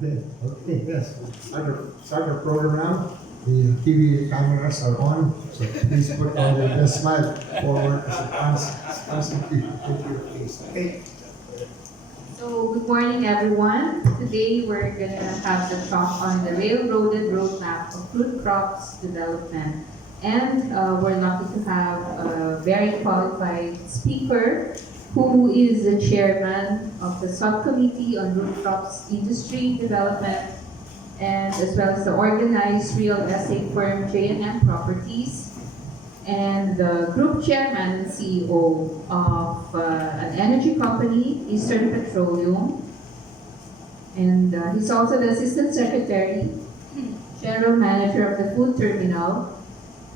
Okay, yes. Start the program now. The TV cameras are on, so please put on your best smile forward as constantly into your face. Okay. So, good morning, everyone. Today, we're going to have the talk on the railroaded roadmap of fruit crops development. And we're lucky to have a very qualified speaker who is the chairman of the subcommittee on root crops industry development, and as well as the organized real estate firm J&M Properties, and the group chairman and CEO of an energy company, Eastern Petroleum. And he's also the assistant secretary, general manager of the food terminal,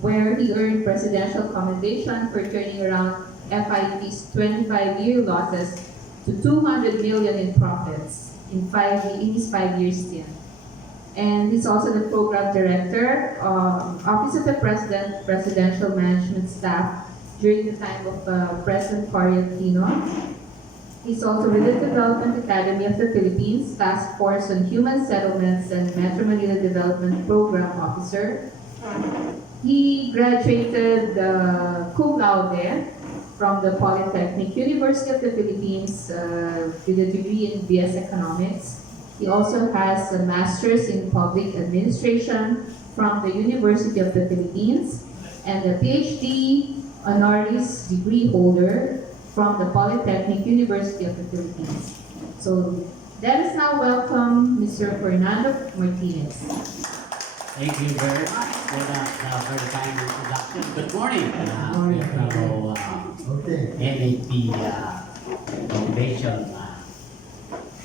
where he earned presidential commendation for turning around FIP's 25-year losses to 200 million in profits in his 5-year stint. And he's also the program director, Office of the President, Presidential Management Staff during the time of President Cory Aquino. He's also with the Development Academy of the Philippines, Task Force on Human Settlements and Metro Manila Development Program Officer. He graduated cum laude from the Polytechnic University of the Philippines with a degree in BS Economics. He also has a master's in public administration from the University of the Philippines and a PhD honoris degree holder from the Polytechnic University of the Philippines. So let us now welcome Mr. Fernando Martinez. Thank you very much for that very kind introduction. Good morning, fellow NAP Foundation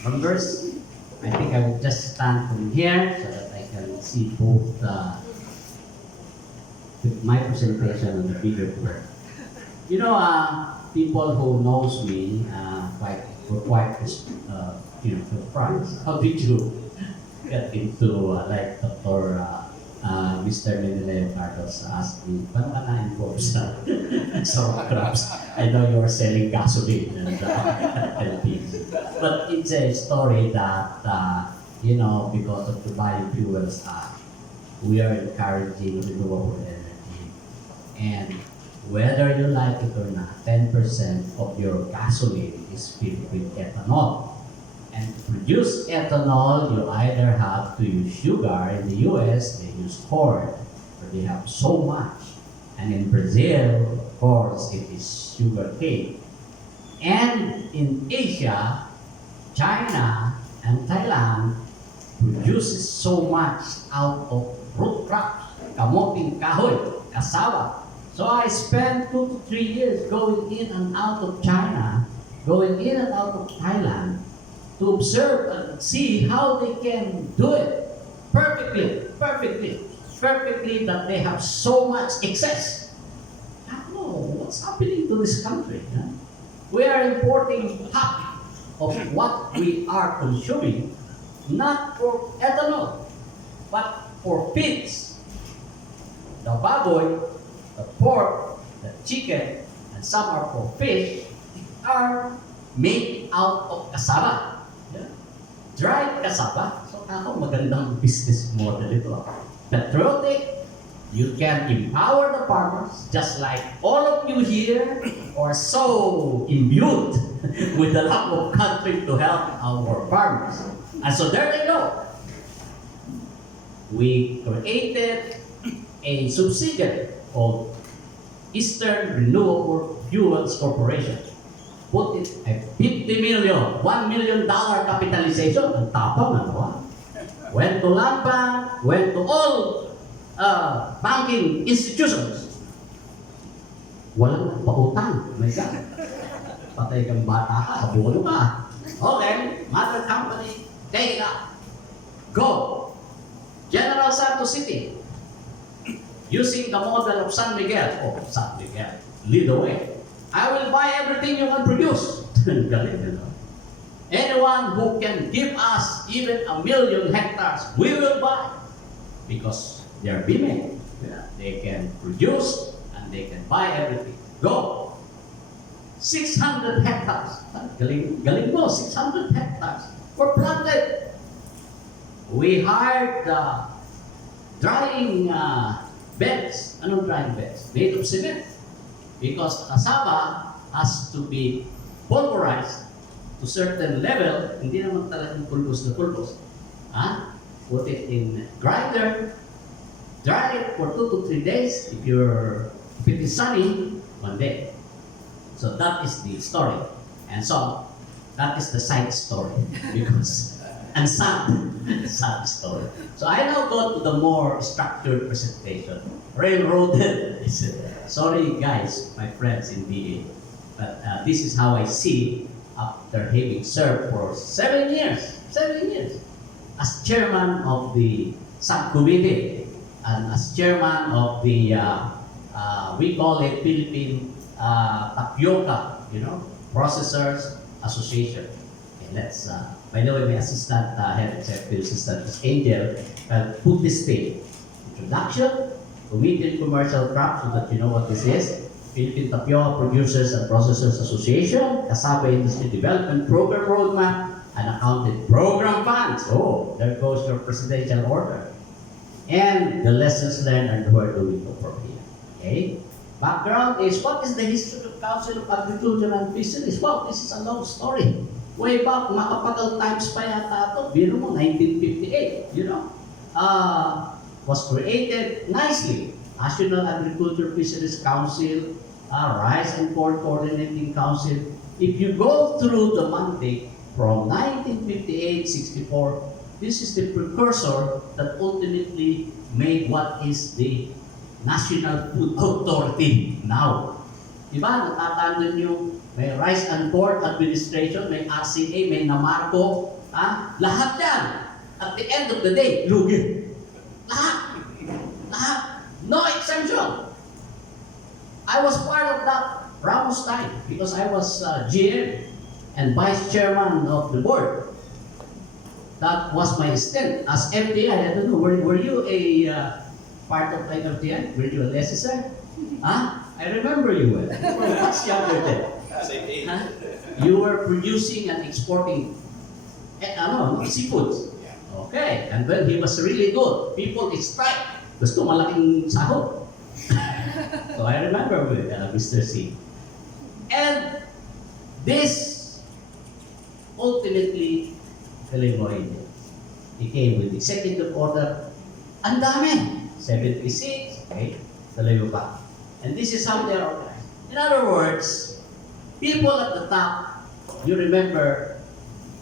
members. I think I will just stand from here so that I can see both my presentation and the bigger board. You know, people who knows me were quite surprised. How did you get into like Dr. Mr. Mendeleo Carlos asked me, paano ka na-involved sa crops? I know you are selling gasoline and LPG. But it's a story that, because of the Biofuels Act, we are encouraging renewable energy. And whether you like it or not, 10% of your gasoline is filled with ethanol. And to produce ethanol, you either have to use sugar. In the US, they use corn, where they have so much. And in Brazil, of course, it is sugar cane. And in Asia, China and Thailand produces so much out of root crops, kamoting kahoy, cassava. So I spent 2 to 3 years going in and out of China, going in and out of Thailand, to observe and see how they can do it perfectly, that they have so much excess. I don't know what's happening to this country. Huh? We are importing half of what we are consuming, not for ethanol, but for feeds. The baboy, the pork, the chicken, and some are for fish, are made out of cassava. Dried cassava. So ako magandang business model ito. Patriotic, you can empower the farmers just like all of you here are so imbued with the love of country to help our farmers. And so there they go. We created a subsidiary called Eastern Renewable Fuels Corporation. Put it at 50 million, $1 million capitalization. Ang tapang, ano? Went to land bank, went to all banking institutions. Walang pautang. My God. Patay kang bata ka, abono ka. Okay, mother company, take it up. Go. General Santos City. Using the model of San Miguel. Oh, San Miguel. Lead the way. I will buy everything you can produce. Anyone who can give us even 1 million hectares, we will buy. Because they are women. They can produce and they can buy everything. Go. 600 hectares. Galing mo, 600 hectares were planted. We hired drying beds. Anong drying beds? Made of cement. Because cassava has to be pulverized to certain level, hindi naman talagang pulbos na pulbos. Put it in grinder, dry it for 2 to 3 days. If it is sunny, 1 day. So that is the story. And so, that is the side story. Because, and sad story. So I now go to the more structured presentation. Railroaded. Sorry guys, my friends in DA. But this is how I see after having served for 7 years. 7 years. As chairman of the subcommittee and as chairman of the, we call it Philippine Tapioca, Processors Association. Okay, let's, by the way, my assistant, head executive assistant is Angel, put this thing. Introduction, Committee on Commercial Crops, so that you know what this is. Philippine Tapioca Producers and Processors Association, Cassava Industry Development Program Roadmap, and Accounted Program Funds. Oh, there goes your presidential order. And the lessons learned and where do we go from here. Okay? Background is, what is the history of Council of Agriculture and Fisheries? Well, this is a long story. Way back, makapagal times pa yata ito. Biro mo, 1958, was created nicely. National Agriculture Fisheries Council, Rice and Corn Coordinating Council. If you go through the mandate from 1958-64, this is the precursor that ultimately made what is the National Food Authority now. Diba? Natatandaan nyo, may Rice and Corn Administration, may RCA, may NAMARCO, lahat yan. At the end of the day, lugi. Lahat. Lahat. No exemption. I was part of that Ramos time because I was GM and vice chairman of the board. That was my stint as FDI. I don't know, were you a part of FDI? Were you a necessary? I remember you well. You were much younger then. You were producing and exporting seafoods. Okay, and when he was really good, people extract. Gusto malaking sahod. So I remember with Mr. C. And this ultimately, he came with executive order. Ang dami! 76, okay? Tuloy mo pa. And this is how they are organized. In other words, people at the top, you remember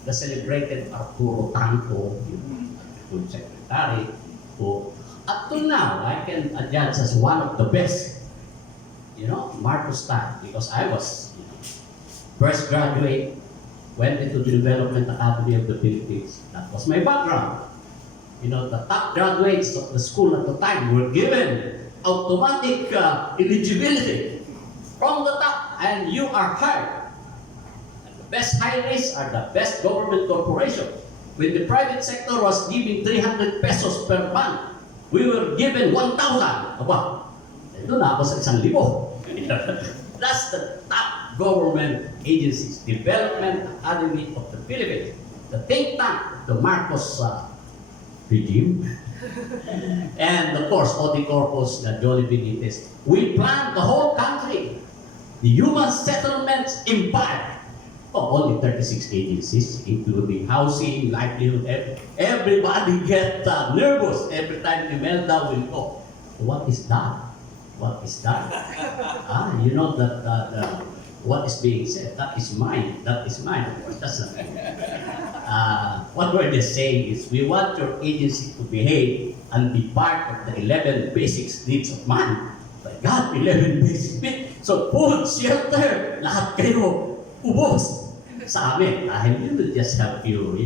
the celebrated Arturo Tanco, food secretary, who up to now I can adjudge as one of the best. Marcos time, because I was first graduate, went into the Development Academy of the Philippines. That was my background. The top graduates of the school at the time were given automatic eligibility from the top, and you are hired. And the best hires are the best government corporation. When the private sector was giving 300 pesos per month, we were given 1,000. Aba, ito na ako sa 1,000. That's the top government agencies. Development Academy of the Philippines. The think tank, the Marcos regime. And of course, Odi Corpus, the Jolly Benitez. We planned the whole country. The human settlements empire. Only 36 agencies, including housing, livelihood. Everybody get nervous every time the meltdown will go. What is that? What is that? You know that what is being said, that is mine. That is mine. Of course, that's not mine. What we're just saying is we want your agency to behave and be part of the 11 basic needs of man. My God, 11 basic needs. So food, shelter, lahat kayo ubos sa amin. Dahil you will just help you,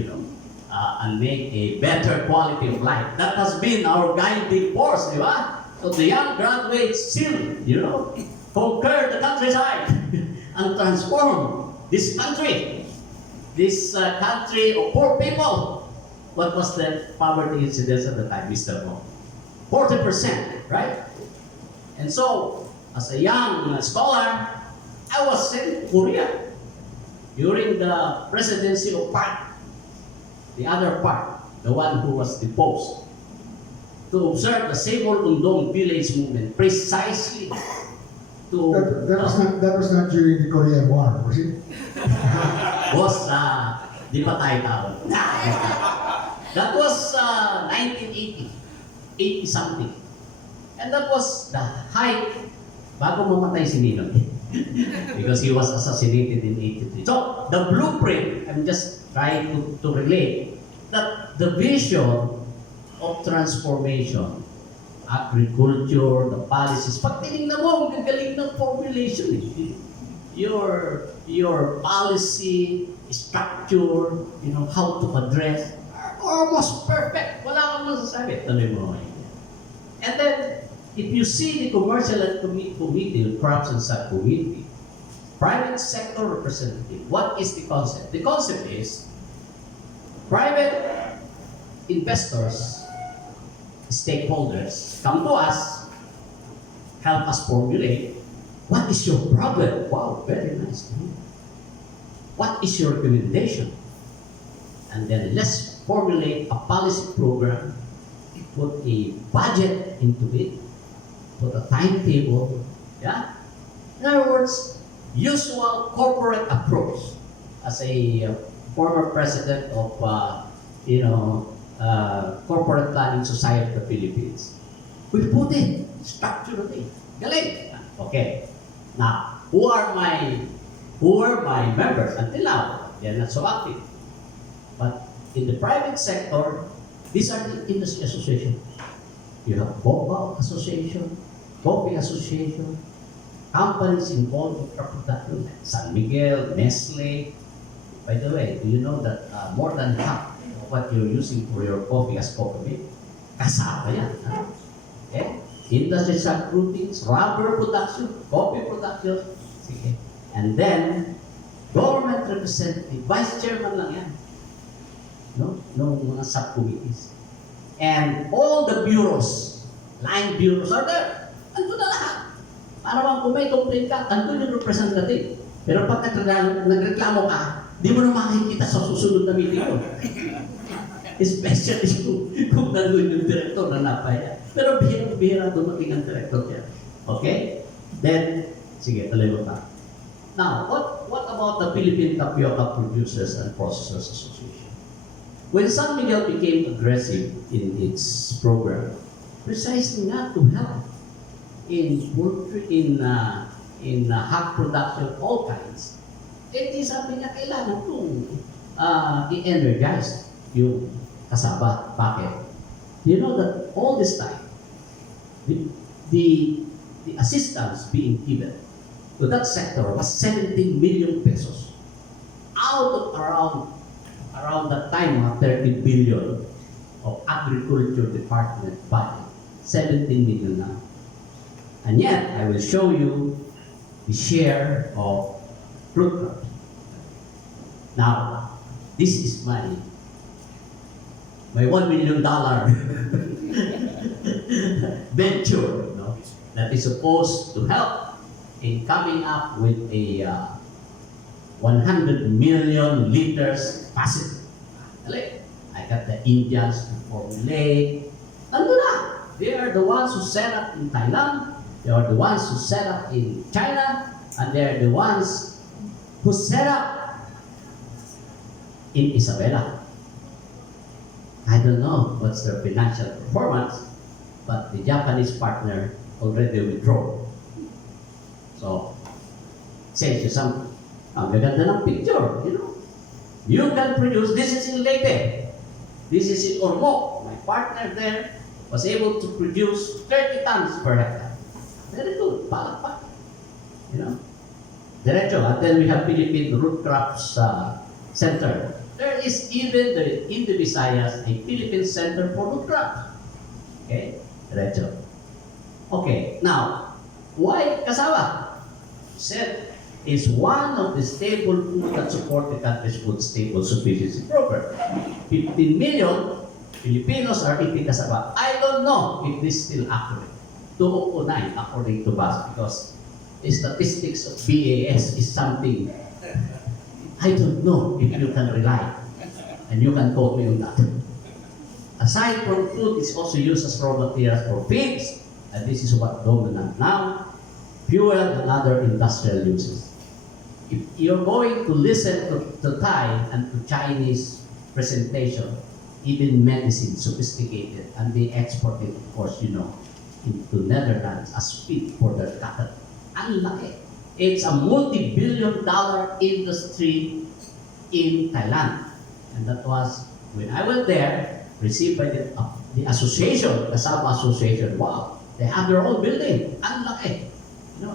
and make a better quality of life. That has been our guiding force, di ba? So the young graduates still, conquer the countryside and transform this country. This country of poor people. What was the poverty incidence at the time, Mr. Mo? 40%, right? And so, as a young scholar, I was sent to Korea during the presidency of Park, the other part, the one who was deposed, to observe the Seymour Undong village movement precisely to That was not during the Korean War, was it? was di pa tayo tawag. That was 1980, 80 something. And that was the height bago mamatay si Ninong. Because he was assassinated in 83. So, the blueprint, I'm just trying to relate that the vision of transformation, agriculture, the policies, pag tinignan mo, ang gagaling ng formulation. Your policy, structure, how to address, are almost perfect. Wala kang masasabi. Tuloy mo. And then, if you see the commercial and committee, crops and subcommittee, private sector representative, what is the concept? The concept is private investors, stakeholders, come to us, help us formulate what is your problem. Wow, very nice. What is your recommendation? And then let's formulate a policy program, put a budget into it, put a timetable, yeah? In other words, usual corporate approach. As a former president of, Corporate Planning Society of the Philippines, we put it structurally. Galing. Okay. Now, who are my members? Until now, they are not so active. But in the private sector, these are the industry associations. You have Boba Association, Coffee Association, companies involved in crop production, like San Miguel, Nestle. By the way, do you know that more than half of what you're using for your coffee as coffee milk, kasama yan. Okay? Industry subgroupings, rubber production, coffee production. Sige. And then, government representative, vice chairman lang yan. No mga subcommittees. And all the bureaus, line bureaus are there. Andun na lahat. Para bang kung may complaint ka, andun yung representative. Pero pag nagreklamo ka, di mo na makikita sa susunod na meeting ko. Especially kung nandun yung director na napaya. Pero bihira dumating ang director niya. Okay? Then, sige, tuloy mo pa. Now, what about the Philippine Tapioca Producers and Processors Association? When San Miguel became aggressive in its program, precisely not to help in poultry, in hog production, all kinds, di sabi niya kailangan itong i-energize yung kasaba. Bakit? You know that all this time, the assistance being given to that sector was 17 million pesos out of around that time, 30 billion of agriculture department budget, 17 million now. And yet, I will show you the share of fruit crops. Now, this is my $1 million venture, that is supposed to help in coming up with a 100 million liters capacity. I got the Indians to formulate. Nandun na. They are the ones who set up in Thailand. They are the ones who set up in China. And they are the ones who set up in Isabela. I don't know what's their financial performance, but the Japanese partner already withdrew. So, says you something. Ang gaganda ng picture, You can produce, this is in Leyte, this is in Ormoc. My partner there was able to produce 30 tons per hectare. Very good, palakpak. Diretso, and then we have Philippine Root Crops Center. There is even in the Visayas, a Philippine Center for Root Crops. Okay, diretso. Okay, now, why cassava? Said, is one of the staple foods that support the country's food staple sufficiency program. 15 million Filipinos are eating cassava. I don't know if this is still accurate. 209 according to BAS, because the statistics of BAS is something I don't know if you can rely, and you can quote me on that. Aside from food, it's also used as raw materials for feeds, and this is what dominant now, fuel and other industrial uses. If you're going to listen to Thai and to Chinese presentation, even medicine, sophisticated, and they export it, of course, into Netherlands as feed for their cattle. Ang laki. It's a multi-billion-dollar industry in Thailand. And that was, when I went there, received by the association, the Kasama Association. Wow, they have their own building. Ang laki.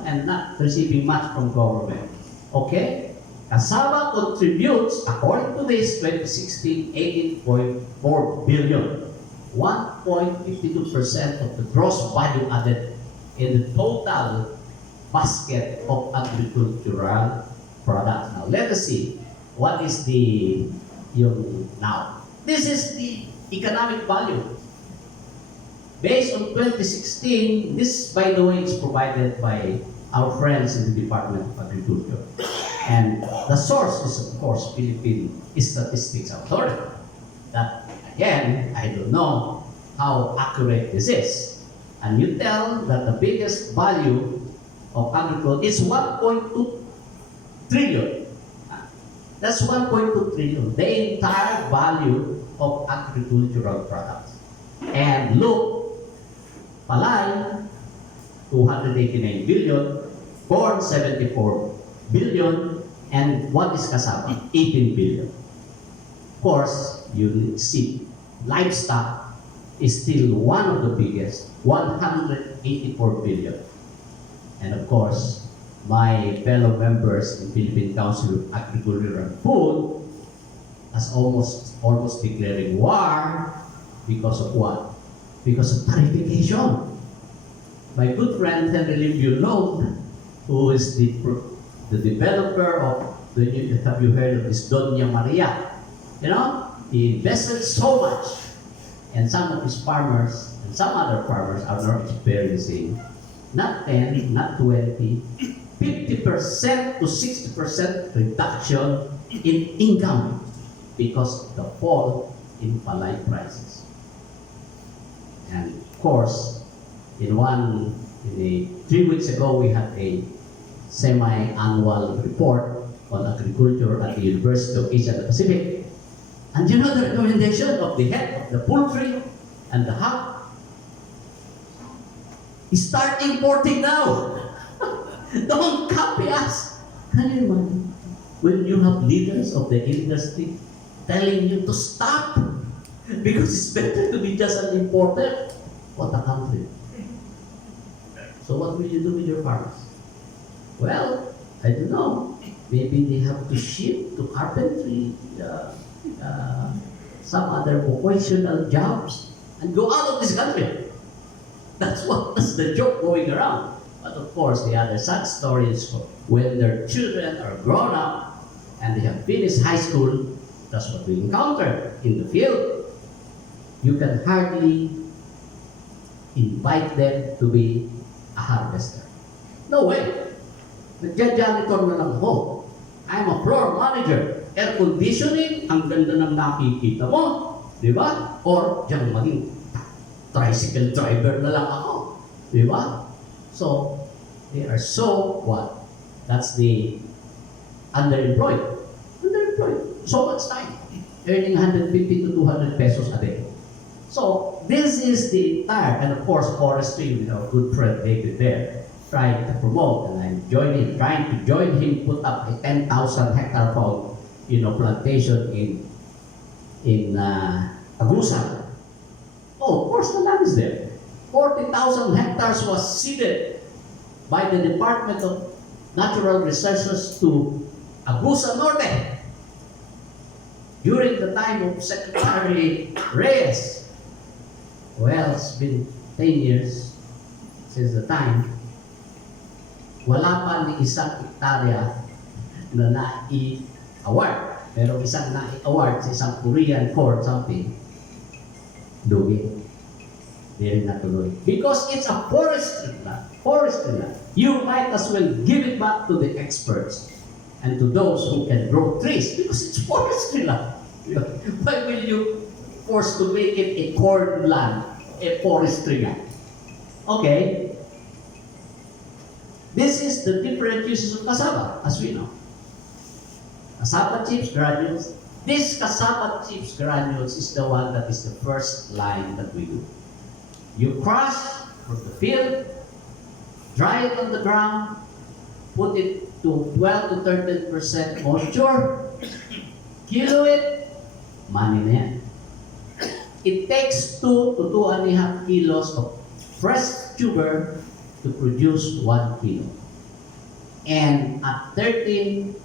And not receiving much from government. Okay? Kasama contributes, according to this, 2016, 18.4 billion. 1.52% of the gross value added in the total basket of agricultural products. Now, let us see what is now. This is the economic value. Based on 2016, this, by the way, is provided by our friends in the Department of Agriculture. And the source is, of course, Philippine Statistics Authority. That, again, I don't know how accurate this is. And you tell that the biggest value of agriculture is 1.2 trillion. That's 1.2 trillion, the entire value of agricultural products. And look, palay, 289 billion, corn, 74 billion, and what is kasama? 18 billion. Of course, you see, livestock is still one of the biggest, 184 billion. And of course, my fellow members in Philippine Council of Agriculture and Food is almost declaring war because of what? Because of tarification. My good friend Henry Lim, who is the developer of have you heard of this Doña Maria? He invested so much, and some of his farmers and some other farmers are not experiencing not 10, not 20, 50% to 60% reduction in income because of the fall in palay prices. And of course, 3 weeks ago, we had a semi-annual report on agriculture at the University of Asia Pacific. And you know the recommendation of the head of the poultry and the hog? Start importing now. Don't copy us. Can you imagine when you have leaders of the industry telling you to stop because it's better to be just an importer? What a country. So what will you do with your farmers? Well, I don't know. Maybe they have to shift to carpentry, some other vocational jobs, and go out of this country. That's the joke going around. But of course, the other sad story is when their children are grown up and they have finished high school, that's what we encounter in the field. You can hardly invite them to be a harvester. No way. Nagja-janitor na lang ako. I'm a floor manager. Air conditioning, ang ganda ng nakikita mo. Di ba? Or diyang maging tricycle driver na lang ako. Di ba? So, they are so what? That's the underemployed. Underemployed. So much time. Earning 150 to 200 pesos a day. So, this is the entire, and of course, forestry, with our good friend David there, trying to promote, and I'm trying to join him, put up a 10,000 hectare plantation in Agusan. Oh, of course, the land is there. 40,000 hectares was ceded by the Department of Natural Resources to Agusan Norte during the time of Secretary Reyes. Well, it's been 10 years since the time. Wala pa ni isang hektarya na nai-award. Pero isang nai-award sa isang Korean court something, lugi. Hindi rin natuloy. Because it's a forestry land. forestry land. You might as well give it back to the experts and to those who can grow trees because it's forestry land. Why will you force to make it a corn land, a forestry land? Okay. This is the different uses of cassava, as we know. Cassava chips, granules. This cassava chips granules is the one that is the first line that we do. You crush from the field, dry it on the ground, put it to 12 to 13% moisture, kilo it, money na yan. It takes 2 to 2.5 kilos of fresh tuber to produce 1 kilo. And at 13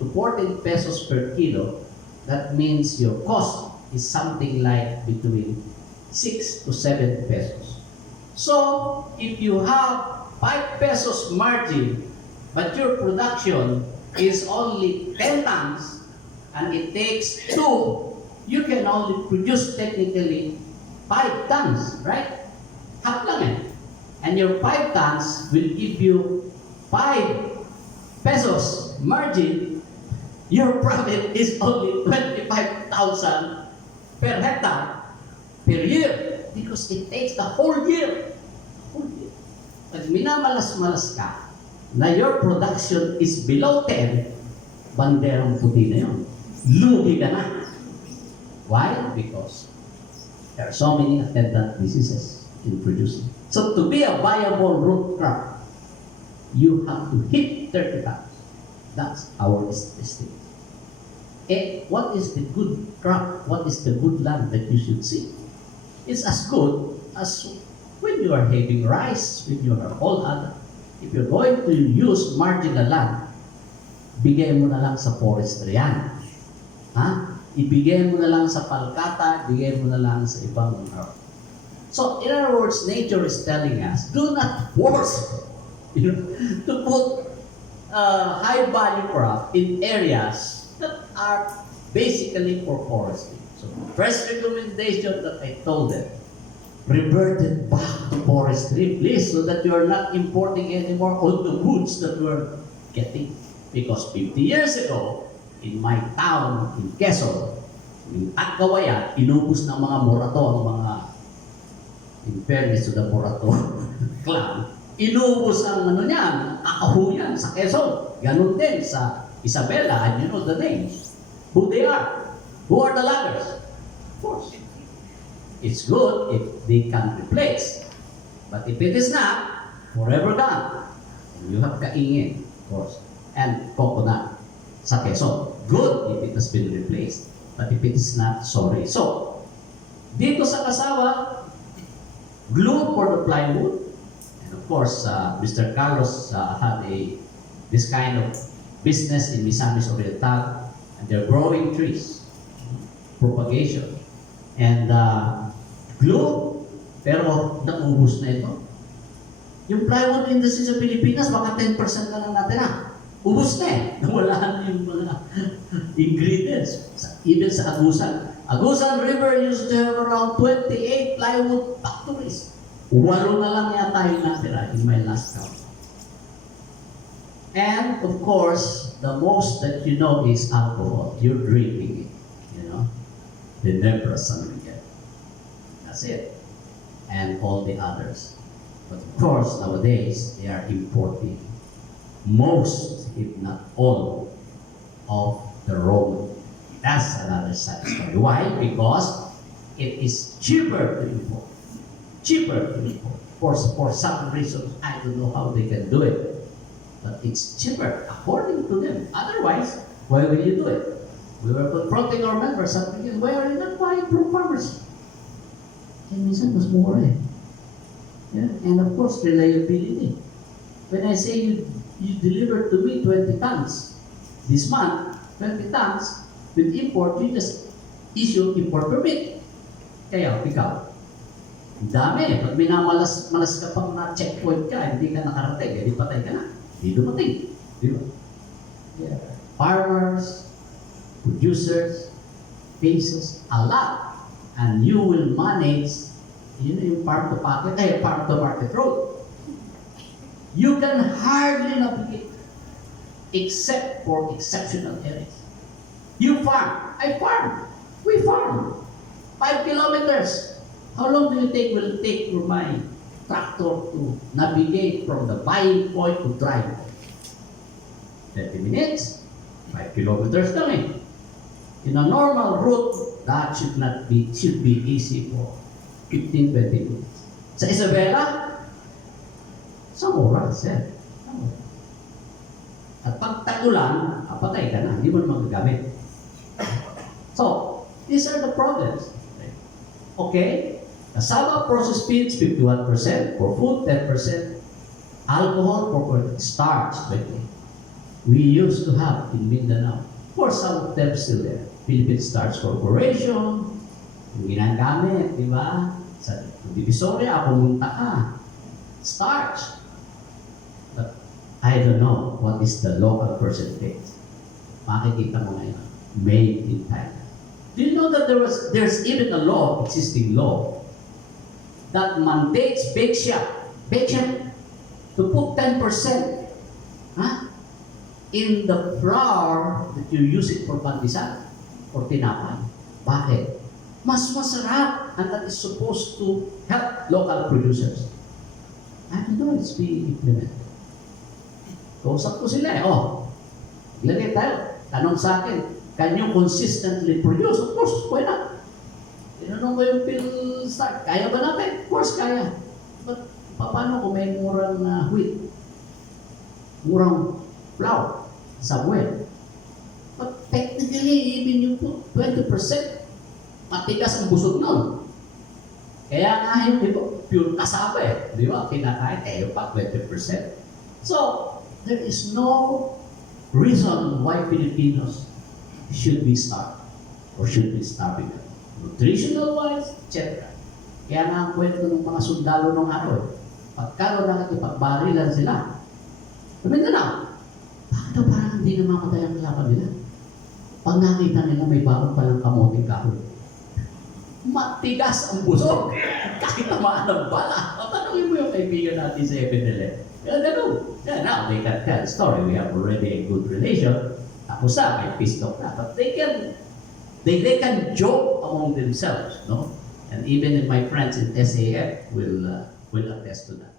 to 14 pesos per kilo, that means your cost is something like between 6 to 7 pesos. So, if you have 5 pesos margin, but your production is only 10 tons, and it takes 2, you can only produce technically 5 tons, right? Half lang eh. And your 5 tons will give you 5 pesos margin. Your profit is only 25,000 per hectare per year because it takes the whole year. Pag minamalas-malas ka na your production is below 10, banderang puti na yun. Lugi ka na. Why? Because there are so many attendant diseases in producing. So to be a viable root crop, you have to hit 30 tons. That's our statistic. And what is the good crop? What is the good land that you should see? It's as good as when you are having rice, when you are all other. If you're going to use marginal land, bigay mo na lang sa forestry yan. Ha? Ibigay mo na lang sa palkata, ibigay mo na lang sa ibang lugar. So, in other words, nature is telling us, do not force to put high-value crop in areas that are basically for forestry. So, first recommendation that I told them, revert it back to forestry, please, so that you are not importing anymore all the goods that we're getting. Because 50 years ago, in my town, in Quezon, in Agkawayan, inubos ng mga Morato, ang mga, in fairness to the Morato clan, inubos ang ano niyan, kakahuyan sa Quezon. Ganun din sa Isabela, and you know the names. Who they are? Who are the laggers? Of course. It's good if they can replace. But if it is not, forever gone. You have kaingin, of course. And coconut sa Quezon. Good if it has been replaced. But if it is not, sorry. So, dito sa kasawa, glue for the plywood. And of course, Mr. Carlos had this kind of business in Misamis Oriental. And they're growing trees. Propagation. And glue, pero naubos na ito. Yung plywood industry sa Pilipinas, baka 10% na lang natin na. Ubus na eh. Nawala na yung mga ingredients. Even sa Agusan. Agusan River used to have around 28 plywood factories. 8 na lang yata yung natira in my last count. And of course, the most that you know is alcohol. You're drinking it. You know? The Nebra San Miguel. That's it. And all the others. But of course, nowadays, they are importing most, if not all, of the raw material. That's another side story. Why? Because it is cheaper to import. Cheaper to import. For some reason, I don't know how they can do it. But it's cheaper, according to them. Otherwise, why will you do it? We were confronting our members, saying, why are you not buying from farmers? And minsan, mas mura eh. Yeah? And of course, reliability. When I say you deliver to me 20 tons this month, 20 tons, with import, you just issue import permit. Kaya, ikaw, dami. Pag minamalas ka pang na-checkpoint ka, hindi ka nakarating, hindi patay ka na. Hindi dumating. Di ba? Yeah. Farmers, producers, faces a lot. And you will manage, yun yung farm to market road. You can hardly navigate except for exceptional areas. You farm. I farm. We farm. 5 kilometers. How long will it take for my tractor to navigate from the buying point to drive? 30 minutes. 5 kilometers lang eh. In a normal route, that should be easy for 15, 20 minutes. Sa Isabela, some oras, eh. At pag tagulan, patay ka na, hindi mo na magagamit. So, these are the problems. Okay? Cassava processed feeds, 51%. For food, 10%. Alcohol, 4%. Starch, 20%. We used to have in Mindanao. Of course, some of them still there. Philippine Starch Corporation, yung ginagamit, di ba? Sa Divisoria, pumunta ka. Starch. But I don't know what is the local percentage. Makikita mo ngayon, made in Thailand. Do you know that there's even a law, existing law, that mandates bake shop to put 10% in the flour that you use it for pandesal or tinapay. Bakit? Mas masarap, and that is supposed to help local producers. I don't know, it's being implemented. Kausap ko sila eh, ilagay tayo, tanong sa akin, can you consistently produce? Of course, why not? Tinanong ko yung field start, kaya ba natin? Of course, kaya. But paano kung may murang wheat? Murang flour somewhere? But technically, even yung 20%, matigas ang busog nun. Kaya nga yung pure cassava eh. Di ba? Kinakain, yung pa 20%. So, there is no reason why Filipinos should be starved or should be starving. Nutritional wise, etc. Kaya nga ang kwento ng mga sundalo ng araw, pagkaroon na ipagbarilan sila. Sabi na, bakit daw parang hindi na mamatay ang kalaban nila? Pag nakita nila may baon palang kamoting kahoy, matigas ang busog. Kahit tamaan ng bala. Tanungin mo yung kaibigan natin sa FNL. Now they can tell the story. We have already a good relation. Tapos may peace talk na. But they can joke among themselves, no? And even my friends in SAF will attest to that.